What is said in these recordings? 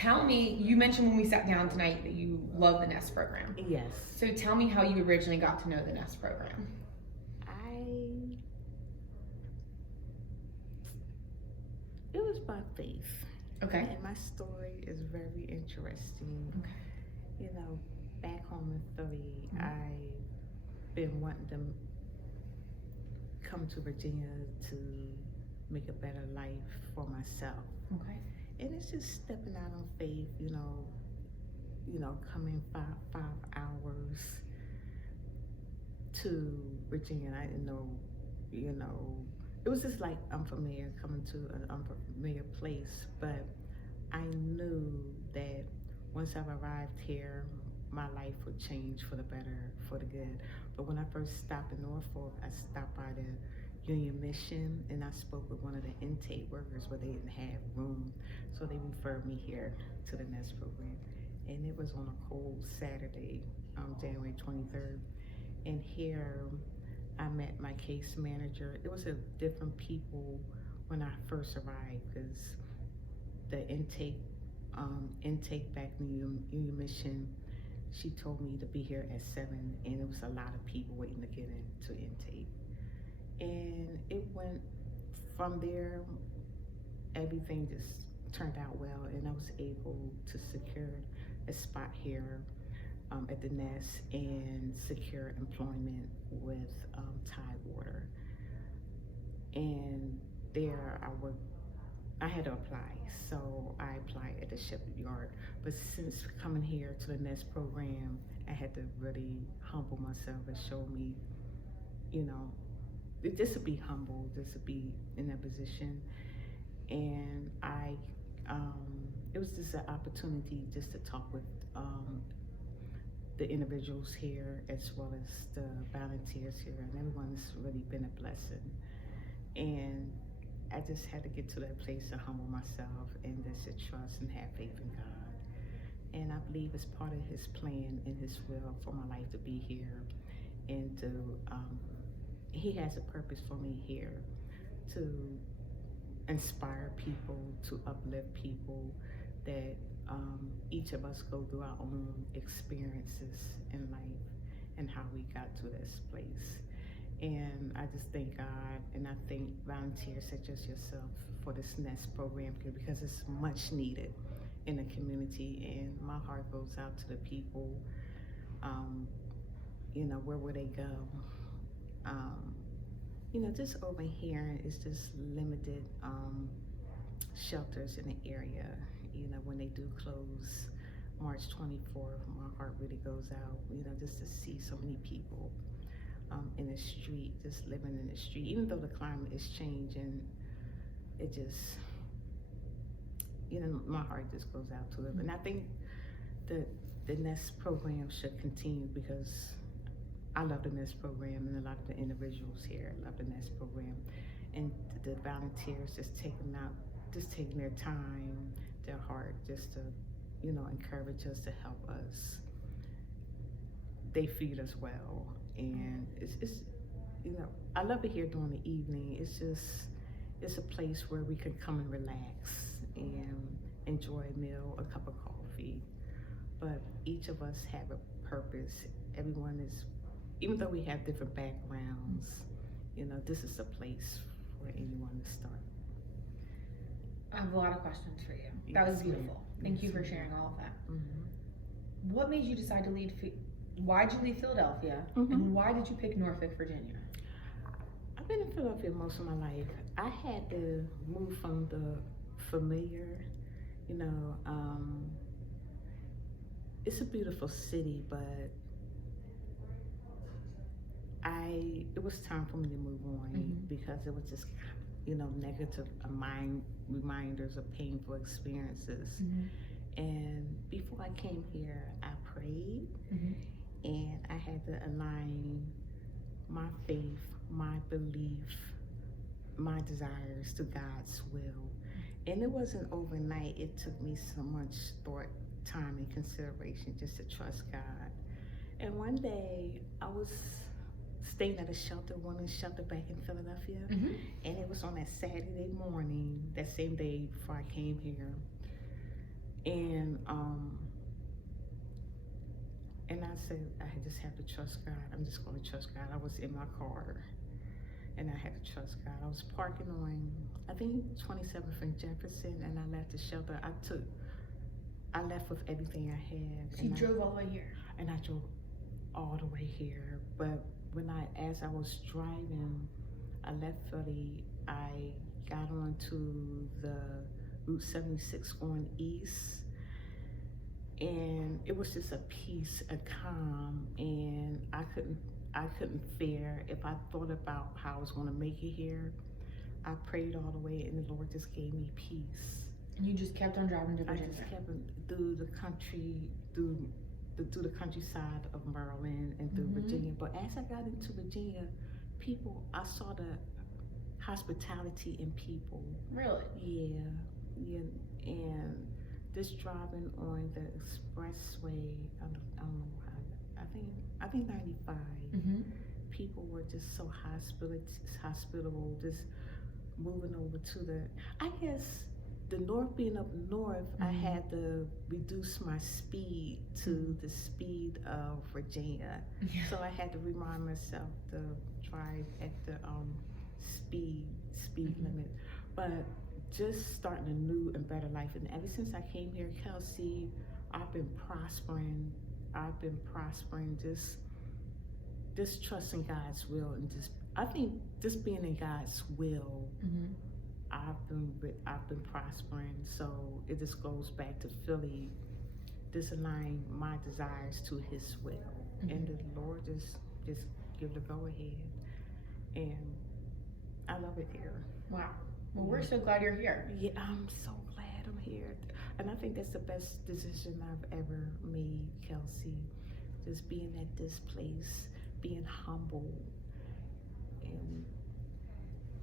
Tell me, you mentioned when we sat down tonight that you love the NEST program. Yes. So tell me how you originally got to know the NEST program. It was by faith. Okay. And my story is very interesting. Okay. You know, back home in Philly, Mhm. I've been wanting to come to Virginia to make a better life for myself. Okay. And it's just stepping out on faith, coming five hours to Virginia. I didn't know, it was just like unfamiliar, coming to an unfamiliar place. But I knew that once I've arrived here, my life would change for the better, for the good. But when I first stopped in Norfolk, I stopped by the Union Mission, and I spoke with one of the intake workers where they didn't have room. So they referred me here to the NEST program. And it was on a cold Saturday, January 23rd. And here I met my case manager. It was a different people when I first arrived, because the intake back in the Union Mission, she told me to be here at 7, and it was a lot of people waiting to get into intake. And it went from there, everything just turned out well, and I was able to secure a spot here at the NEST and secure employment with Tidewater. And there I had to apply, so I applied at the shipyard. But since coming here to the NEST program, I had to really humble myself and show me, just to be humble, just to be in that position. And it was just an opportunity just to talk with the individuals here, as well as the volunteers here, and everyone's really been a blessing. And I just had to get to that place to humble myself and just to trust and have faith in God. And I believe it's part of His plan and His will for my life to be here, and to He has a purpose for me here to inspire people, to uplift people, that each of us go through our own experiences in life and how we got to this place. And I just thank God, and I thank volunteers such as yourself for this NEST program, because it's much needed in the community. And my heart goes out to the people. Where would they go? Just over here, it's just limited shelters in the area. When they do close March 24th, my heart really goes out, just to see so many people in the street, just living in the street. Even though the climate is changing, it just, my heart just goes out to it. And I think the NEST program should continue, because I love the NEST program, and a lot of the individuals here love the NEST program. And the volunteers just taking their time, their heart, just to, encourage us, to help us. They feed us well, and it's I love it here during the evening. It's a place where we can come and relax and enjoy a meal, a cup of coffee. But each of us have a purpose. Everyone is, even though we have different backgrounds, this is a place for anyone to start. I have a lot of questions for you. That was beautiful. Thank you for sharing all of that. Mm-hmm. What made you decide to leave? Why did you leave Philadelphia? Mm-hmm. And why did you pick Norfolk, Virginia? I've been in Philadelphia most of my life. I had to move from the familiar, it's a beautiful city, but it was time for me to move on, Mm-hmm. because it was just, negative reminders of painful experiences. Mm-hmm. And before I came here, I prayed, Mm-hmm. and I had to align my faith, my belief, my desires to God's will. And it wasn't overnight. It took me so much thought, time, and consideration just to trust God. And one day I was staying at a shelter, women's shelter back in Philadelphia. Mm-hmm. And it was on that Saturday morning, that same day before I came here. And and I said, I just have to trust God. I'm just going to trust God. I was in my car, and I had to trust God. I was parking on, I think, 27th and Jefferson, and I left the shelter. I left with everything I had. So you drove all the way here? And I drove all the way here. But as I was driving, I left Philly. I got onto the Route 76 going east, and it was just a peace, a calm, and I couldn't fear. If I thought about how I was going to make it here, I prayed all the way, and the Lord just gave me peace. And you just kept on driving to Virginia? I just kept through the country, through the countryside of Maryland and through Virginia. But as I got into Virginia, I saw the hospitality in people. Really? Yeah. And just driving on the expressway, I don't know how, I think 95. People were just so hospitable, just moving over to I guess the north, being up north, I had to reduce my speed to the speed of Virginia. Yeah. So I had to remind myself to drive at the speed limit. But just starting a new and better life. And ever since I came here, Kelsey, I've been prospering, just trusting God's will, and I think just being in God's will. I've been prospering. So it just goes back to Philly, just aligning my desires to His will, and the Lord just give the go ahead, and I love it here. Wow. Well, we're so glad you're here. Yeah, I'm so glad I'm here, and I think that's the best decision I've ever made, Kelsey. Just being at this place, being humble, and.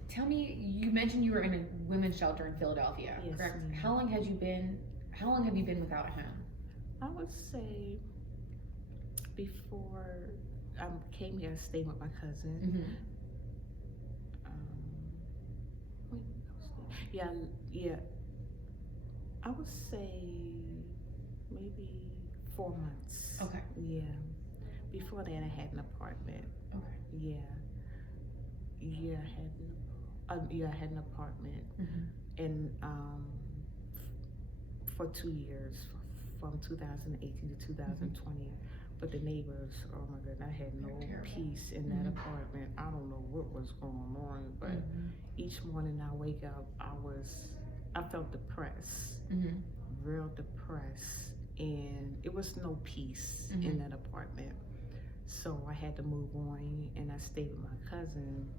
Tell me, you mentioned you were in a women's shelter in Philadelphia, Yes, correct? ma'am. How long have you been without a home? I would say before I came here, I stayed with my cousin. Yeah. I would say maybe 4 months. Okay. Yeah. Before that, I had an apartment. Okay. Yeah, I had an apartment, and for 2 years, from 2018 to 2020. But the neighbors, oh my goodness, I had no peace in that apartment. I don't know what was going on, but each morning I wake up, I felt depressed, real depressed, and it was no peace in that apartment. So I had to move on, and I stayed with my cousin.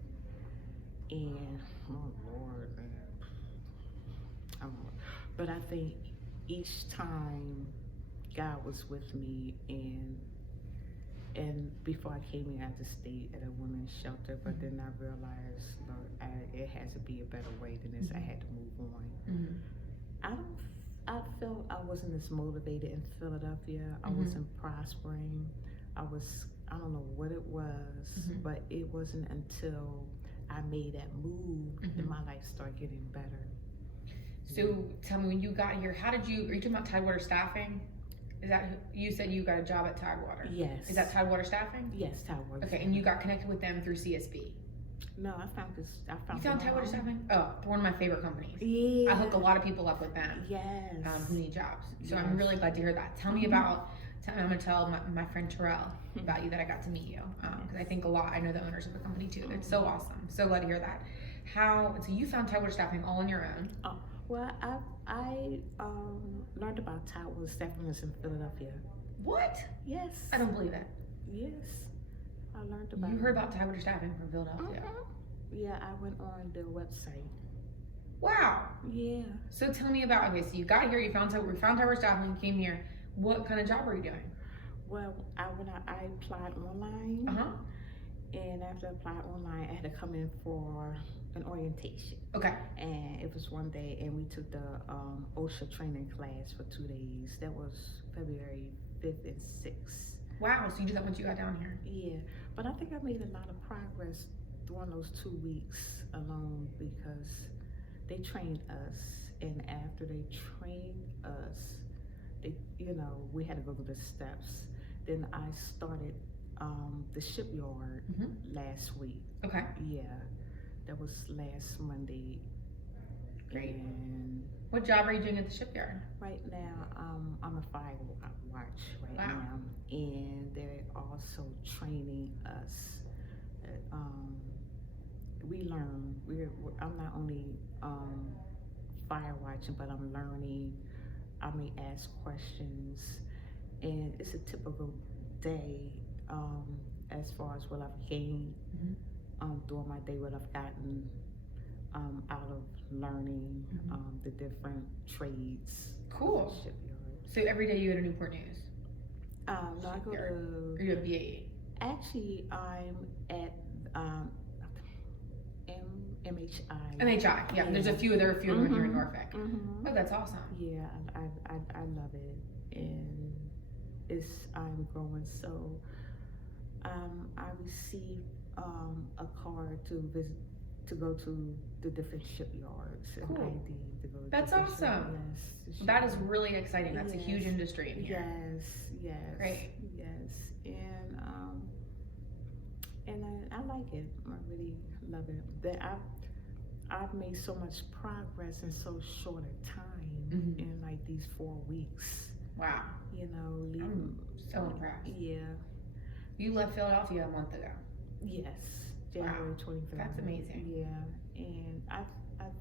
And oh Lord, but I think each time God was with me, and before I came here, I just stayed at a women's shelter. But then I realized, Lord, it has to be a better way than this. I had to move on. I felt I wasn't as motivated in Philadelphia. I wasn't prospering. I don't know what it was, but it wasn't until I made that move and my life started getting better. So tell me, when you got here, are you talking about Tidewater Staffing? Is that you said you got a job at Tidewater? Yes. Is that Tidewater Staffing? Yes, Tidewater. Okay, and you got connected with them through CSB? No, I found You found Tidewater Staffing? Oh, they're one of my favorite companies. Yeah. I hook a lot of people up with them. Yes. Who need jobs. So I'm really glad to hear that. Tell me about. I'm gonna tell my friend Terrell about you, that I got to meet you, because I think I know the owners of the company too. It's so awesome. So glad to hear that. So you found Tidewater Staffing all on your own? Well, I learned about Tidewater Staffing in Philadelphia. What? Yes. I don't believe it. Yes. I learned about. You heard about Tidewater Staffing from Philadelphia? Yeah, I went on their website. Wow. Yeah. So tell me about. Okay, so you got here. You found Tidewater Staffing. You came here. What kind of job were you doing? Well, I applied online. And after I applied online, I had to come in for an orientation. Okay. And it was one day, and we took the OSHA training class for 2 days. That was February 5th and 6th. Wow, so you did that once you got down here? Yeah, but I think I made a lot of progress during those 2 weeks alone, because they trained us, and after they trained us, you know, we had to go through the steps. Then I started the shipyard last week. Okay. Yeah, that was last Monday. Great. And What job are you doing at the shipyard? right now, I'm a fire watch right Wow. now, and they're also training us. We learn. I'm not only fire watching, but I'm learning. I may ask questions, and it's a typical day as far as what I've gained during my day, what I've gotten out of learning the different trades. Cool. Shipyard. So every day you go to Newport News? No, I go Shipyard. Or to. you have BAE? Actually, I'm at MHI. MHI, yeah. There are a few of them here in Norfolk. Mm-hmm. Oh, that's awesome. Yeah, I love it, and I'm growing. So, I received a card to go to the different shipyards and Cool. ID to go. To That's different awesome. Yes, That is really exciting. That's a Yes. huge industry in here. Yes. Great. Yes, and I like it. I really love it. That I've made so much progress in so short a time in like these 4 weeks. Wow. You know, I'm so impressed. Yeah. You left Philadelphia a month ago. Yes. January 23rd. That's amazing. Yeah, and I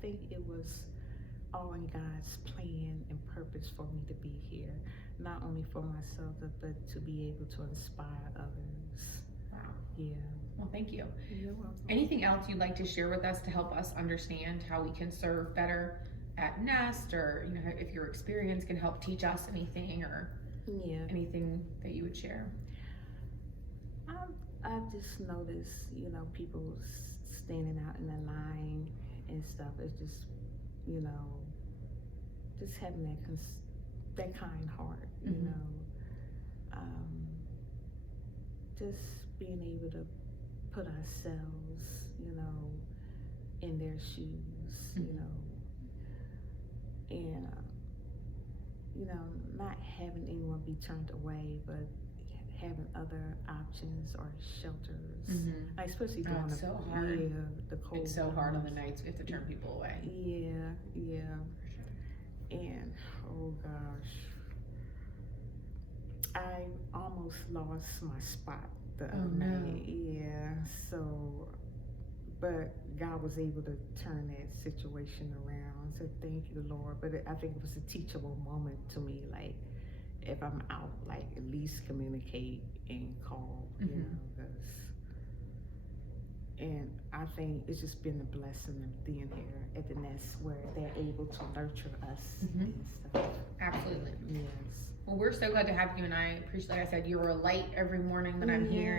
think it was all in God's plan and purpose for me to be here, not only for myself, but to be able to inspire others. Wow. Yeah. Well, thank you. You're welcome. Anything else you'd like to share with us to help us understand how we can serve better at Nest, or if your experience can help teach us anything, or anything that you would share? I've just noticed, people standing out in the line and stuff. It's just, just having that kind heart, just being able to put ourselves, in their shoes, and, not having anyone be turned away, but having other options or shelters, especially during it's so hard. The cold. It's so hard on the nights we have to turn people away. Yeah, and oh gosh, I almost lost my spot the other night. Yeah, so, but God was able to turn that situation around. So thank you, Lord. But I think it was a teachable moment to me. Like, if I'm out, like, at least communicate and call, and I think it's just been a blessing of being here at the Nest, where they're able to nurture us and stuff. Absolutely. Yes. Well, we're so glad to have you, and I appreciate, like I said, you're a light every morning that I'm here.